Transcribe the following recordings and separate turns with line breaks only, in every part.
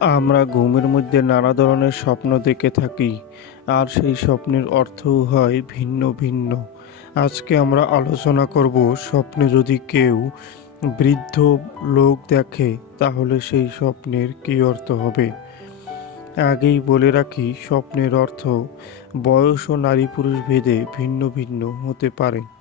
আমরা ঘুমের মধ্যে নানা ধরনের স্বপ্ন দেখে থাকি, আর সেই স্বপ্নের অর্থও হয় ভিন্ন ভিন্ন। আজকে আমরা আলোচনা করব স্বপ্নে যদি কেউ বৃদ্ধ লোক দেখে, তাহলে সেই স্বপ্নের কী অর্থ হবে? আগেই বলে রাখি, স্বপ্নের অর্থ বয়স ও নারী পুরুষ ভেদে ভিন্ন ভিন্ন হতে পারে।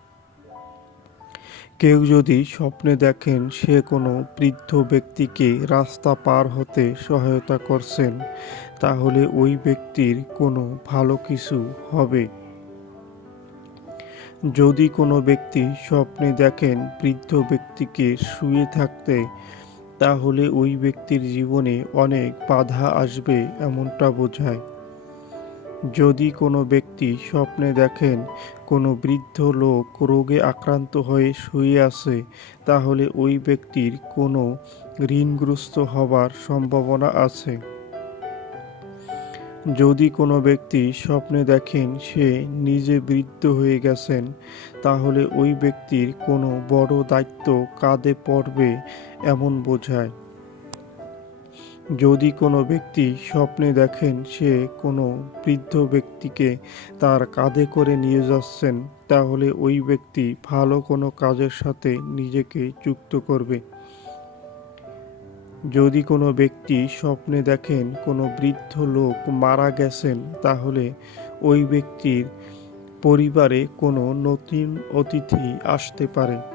কেউ যদি স্বপ্নে দেখেন সে কোনো বৃদ্ধ ব্যক্তিকে রাস্তা পার হতে সহায়তা করছেন, তাহলে ওই ব্যক্তির কোনো ভালো কিছু হবে। যদি কোনো ব্যক্তি স্বপ্নে দেখেন বৃদ্ধ ব্যক্তিকে শুয়ে থাকতে, তাহলে ওই ব্যক্তির জীবনে অনেক বাধা আসবে এমনটা বোঝায়। যদি কোনো ব্যক্তি স্বপ্নে দেখেন কোনো বৃদ্ধ লোক রোগে আক্রান্ত হয়ে শুয়ে আছে, তাহলে ওই ব্যক্তির কোনো ঋণগ্রস্ত হবার সম্ভাবনা আছে। যদি কোনো ব্যক্তি স্বপ্নে দেখেন সে নিজে বৃদ্ধ হয়ে গেছেন, তাহলে ওই ব্যক্তির কোনো বড় দায়িত্ব কাঁধে পড়বে এমন বোঝায়। যদি কোনো ব্যক্তি স্বপ্নে দেখেন সে কোনো বৃদ্ধ ব্যক্তিকে তার কাঁধে করে নিয়ে যাচ্ছেন, তাহলে ওই ব্যক্তি ভালো কোনো কাজের সাথে নিজেকে যুক্ত করবে। যদি কোনো ব্যক্তি স্বপ্নে দেখেন কোনো বৃদ্ধ লোক মারা গেছেন, তাহলে ওই ব্যক্তির পরিবারে কোনো নতুন অতিথি আসতে পারে।